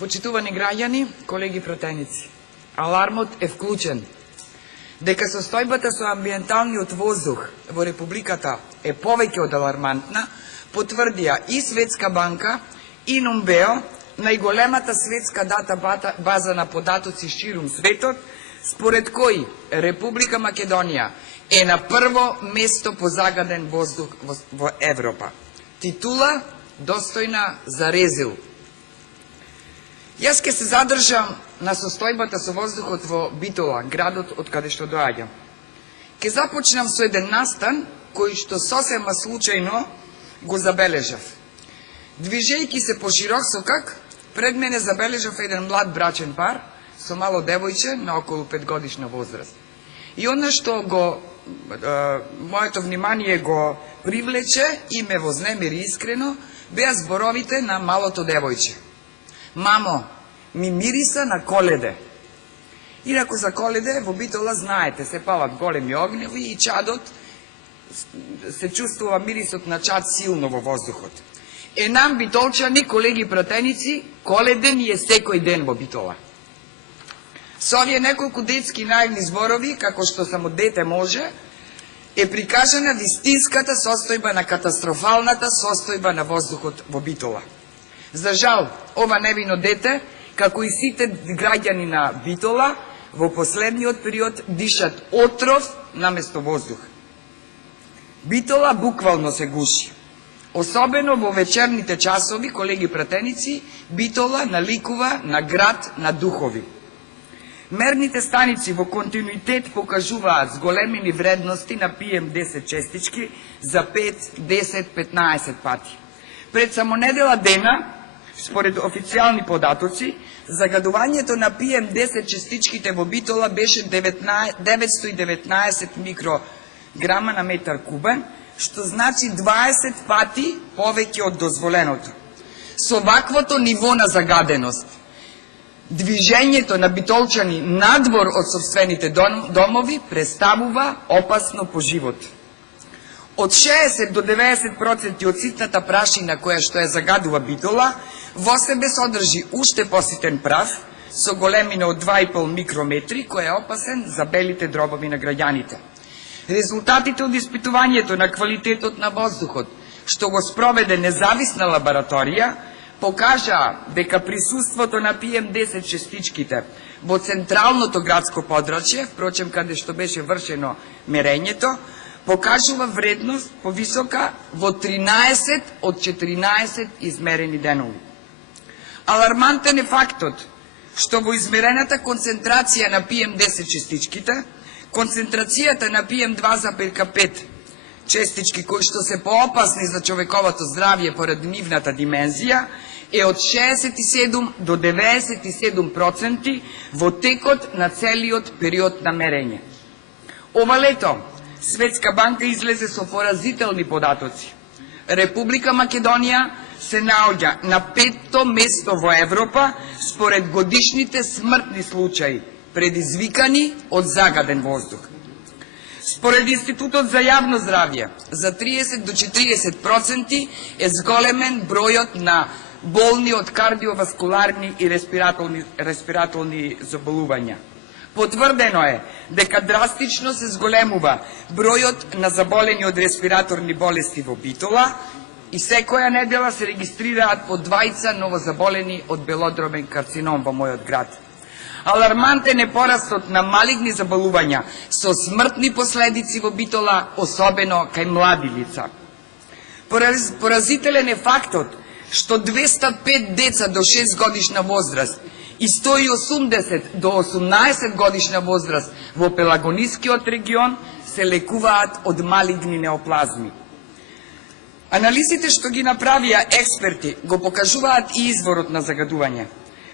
Почитувани граѓани, колеги пратеници, алармот е вклучен. Дека состојбата со амбиенталниот воздух во Републиката е повеќе од алармантна, потврдија и Светска банка, и Numбео, најголемата светска дата база на податоци ширум светот, според кој Република Македонија е на прво место по загаден воздух во Европа. Титула достојна за резил. Јас ке се задржам на состојбата со воздухот во Битола, градот од каде што доаѓам. Ке започнам со еден настан кој што сосема случајно го забележав. Движејќи се по Широксокак, пред мене забележав еден млад брачен пар со мало девојче на околу 5 годишна возраст. И она што моето внимание го привлече и ме вознемири искрено, беа зборовите на малото девојче. Мамо, ми мириса на Коледе. Инаку за Коледе во Битола знаете, се палат големи огневи и чадот, се чувствува мирисот на чад силно во воздухот. Нам битолчани, колеги пратеници, Коледе ни е секој ден во Битола. Со овие неколку детски наивни зборови, како што само дете може, е прикажана вистинската состојба на катастрофалната состојба на воздухот во Битола. За жал, ова невино дете, како и сите граѓани на Битола, во последниот период дишат отров наместо воздух. Битола буквално се гуши. Особено во вечерните часови, колеги пратеници, Битола наликува на град на духови. Мерните станици во континуитет покажуваат зголемени вредности на PM10 честички за 5, 10, 15 пати. Пред само недела дена, според официјални податоци, загадувањето на PM10 честичките во Битола беше 919 микрограма на метар кубен, што значи 20 пати повеќе од дозволеното. Со ваквото ниво на загаденост, движењето на битолчани надвор од собствените домови представува опасно по живот. Од 60 до 90% од ситната прашина која што ја загадува Битола, во себе содржи уште поситен прав со големина од 2,5 микрометри, кој е опасен за белите дробови на граѓаните. Резултатите од испитувањето на квалитетот на воздухот, што го спроведе независна лабораторија, покажаа дека присуството на PM10 честичките во централното градско подрачје, впрочем каде што беше вршено мерењето, покажува вредност повисока во 13 од 14 измерени денови. Алармантен е фактот што во измерената концентрација на PM10 честичките, концентрацијата на PM2,5 честички кои што се поопасни за човековото здравје поради нивната димензија е од 67 до 97% во текот на целиот период на мерење. Ова лето Светска банка излезе со поразителни податоци. Република Македонија се наоѓа на 5-то место во Европа според годишните смртни случаи, предизвикани од загаден воздух. Според Институтот за јавно здравје, за 30 до 40% е зголемен бројот на болни од кардиоваскуларни и респираторни заболувања. Потврдено е дека драстично се зголемува бројот на заболени од респираторни болести во Битола и секоја недела се регистрираат по 2 новозаболени од белодробен карцином во мојот град. Алармантен е порастот на малигни заболувања со смртни последици во Битола, особено кај млади лица. Поразителен е фактот што 205 деца до 6 годишна возраст и 180 до 18 годишна возраст во Пелагонискиот регион се лекуваат од малигни неоплазми. Анализите што ги направија експерти го покажуваат и изворот на загадување.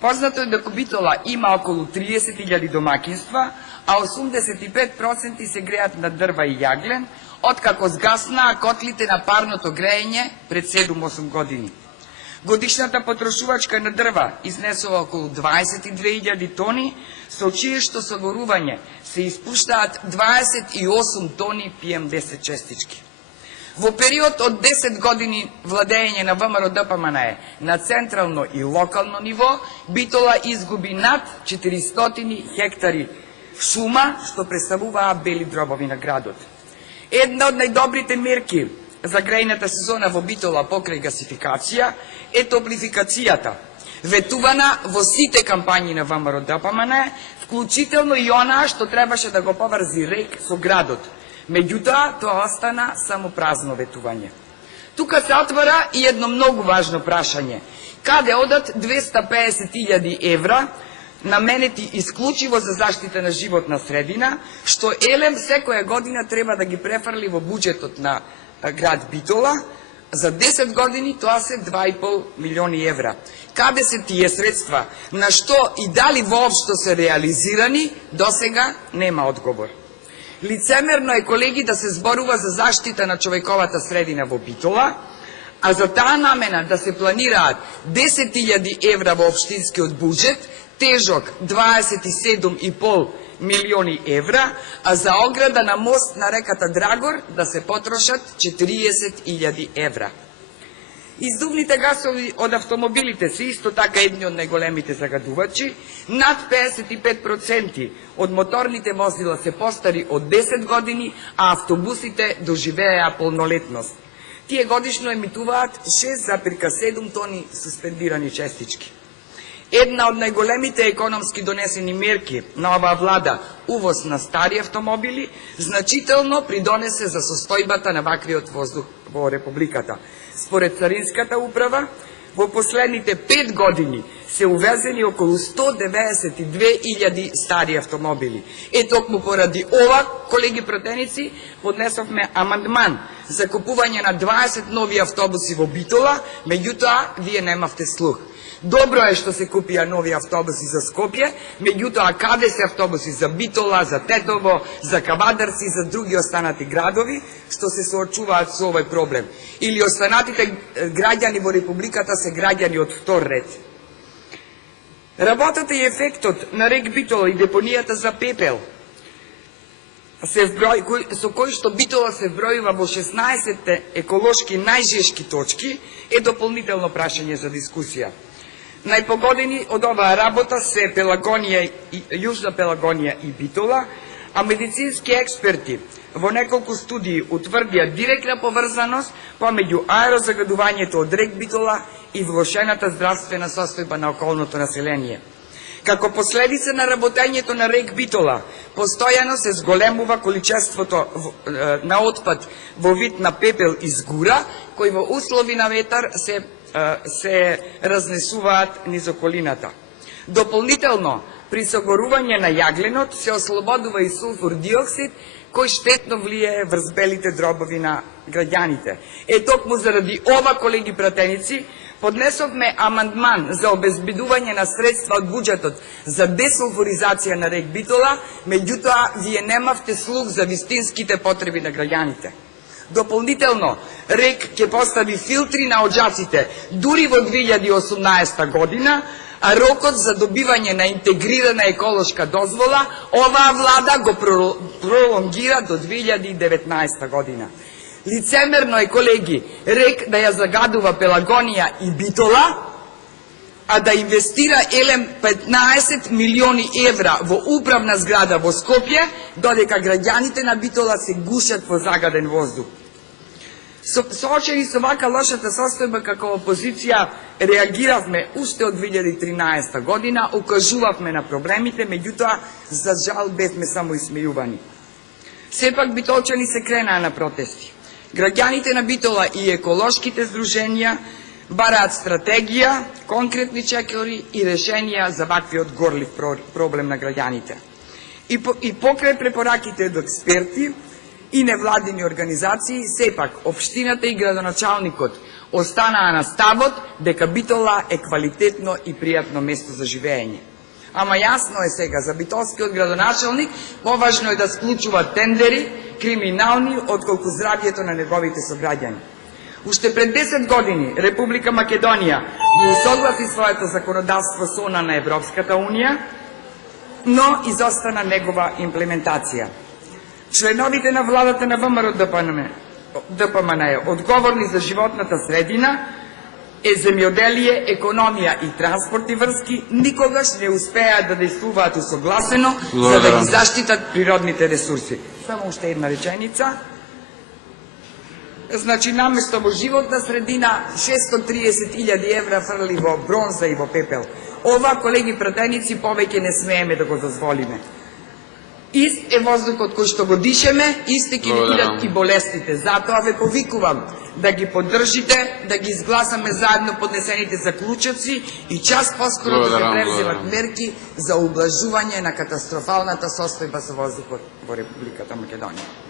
Познато е дека Битола има околу 30.000 домакинства, а 85% се греат на дрва и јаглен, откако згаснаа котлите на парното греење пред 7-8 години. Годишната потрошувачка на дрва изнесува околу 22.000 тони, со чие што согорување се испуштаат 28 тони PM10 честички. Во период од 10 години владење на ВМРО-ДПМНЕ на централно и локално ниво, Битола изгуби над 400 хектари шума, што представуваа бели дробови на градот. Една од најдобрите мерки за грејната сезона во Битола покрај гасификација е топлификацијата, ветувана во сите кампањи на ВМРО-ДПМНЕ, вклучително и онаа што требаше да го поврзи РЕК со градот. Меѓутоа, тоа остана само празно ветување. Тука се отвара и едно многу важно прашање. Каде одат 250.000 евра наменети исклучиво за заштита на животна средина, што ЕЛЕМ секоја година треба да ги префрли во буџетот на град Битола? За 10 години тоа се 2,5 милиони евра. Каде се тие средства? На што и дали воопшто се реализирани, досега нема одговор. Лицемерно е, колеги, да се зборува за заштита на човековата средина во Битола, а за таа намена да се планираат 10.000 евра во општинскиот буџет, тежок 27,5 милиони евра, а за ограда на мост на реката Драгор да се потрошат 40.000 евра. Издувните гасови од автомобилите се исто така едни од најголемите загадувачи. Над 55% од моторните возила се постари од 10 години, а автобусите доживеа полнолетност. Тие годишно емитуваат 6,7 тони суспендирани честички. Една од најголемите економски донесени мерки на оваа влада, увоз на стари автомобили, значително придонесе за состојбата на ваквиот воздух во Републиката. Според Царинската управа, во последните 5 години се увезени околу 192.000 стари автомобили. Токму поради ова, колеги пратеници, поднесовме амандман за купување на 20 нови автобуси во Битола, меѓутоа вие немавте слух. Добро е што се купија нови автобуси за Скопје, меѓутоа каде се автобуси за Битола, за Тетово, за Кавадарци и за други останати градови што се соочуваат со овој проблем? Или останатите граѓани во Републиката се граѓани од втор ред? Работата и ефектот на РЕК Битола и депонијата за пепел со кој што Битола се вбројува во 16 еколошки најжешки точки е дополнително прашање за дискусија. Најпогодени од оваа работа се Јужна Пелагонија и Битола, а медицински експерти во неколку студии утврдија директна поврзаност помеѓу аерозагадувањето од РЕК Битола и влошената здравствена состојба на околното население. Како последица на работењето на РЕК Битола, постојано се зголемува количеството на отпад во вид на пепел и згура, кои во услови на ветар се разнесуваат низ околината. Дополнително, при согорување на јагленот се ослободува и сулфур диоксид, кој штетно влијае врз белите дробови на граѓаните. Токму заради ова, колеги пратеници, поднесовме амандман за обезбедување на средства од буџетот за десулфуризација на РЕК Битола, меѓутоа вие немавте слух за вистинските потреби на граѓаните. Дополнително, РЕК ќе постави филтри на оџаците дури во 2018 година, а рокот за добивање на интегрирана еколошка дозвола оваа влада го пролонгира до 2019 година. Лицемерно е, колеги, РЕК да ја загадува Пелагонија и Битола, а да инвестира ЕЛЕМ 15 милиони евра во управна зграда во Скопје, додека граѓаните на Битола се гушат во загаден воздух. Соочени со вака лошата состојба, како опозиција реагиравме уште од 2013 година, укажувавме на проблемите, меѓутоа, за жал, бевме само исмејувани. Сепак битолчани се кренаа на протести. Граѓаните на Битола и еколошките здруженија бараат стратегија, конкретни чекори и решенија за ваквиот горлив проблем на граѓаните. И покрај препораките од експерти и невладини организации, сепак, општината и градоначалникот останаа на ставот дека Битола е квалитетно и пријатно место за живење. Ама јасно е сега, за битолскиот градоначалник поважно е да склучува тендери, криминални, отколку здравјето на неговите сограѓани. Уште пред 10 години Република Македонија ги усогласи своето законодавство со она на Европската Унија, но изостана негова имплементација. Членовите на владата на ВМРО-ДПМНЕ ДПМН е одговорни за животната средина, е земјоделие, економија и транспорт и врски, никогаш не успеа да действуваат усогласено за да ги заштитат природните ресурси. Само уште една реченица. Значи, наместо во животна средина, 630.000 евра фрли во бронза и во пепел. Ова, колеги пратеници, повеќе не смееме да го дозволиме. Ист е воздухот кој што го дишеме, исти ќе ни бидат и болестите. Затоа ве повикувам да ги поддржите, да ги изгласаме заедно поднесените заклучоци и час поскоро да се превземат мерки за убlažување на катастрофалната состојба со воздухот во Републиката Македонија.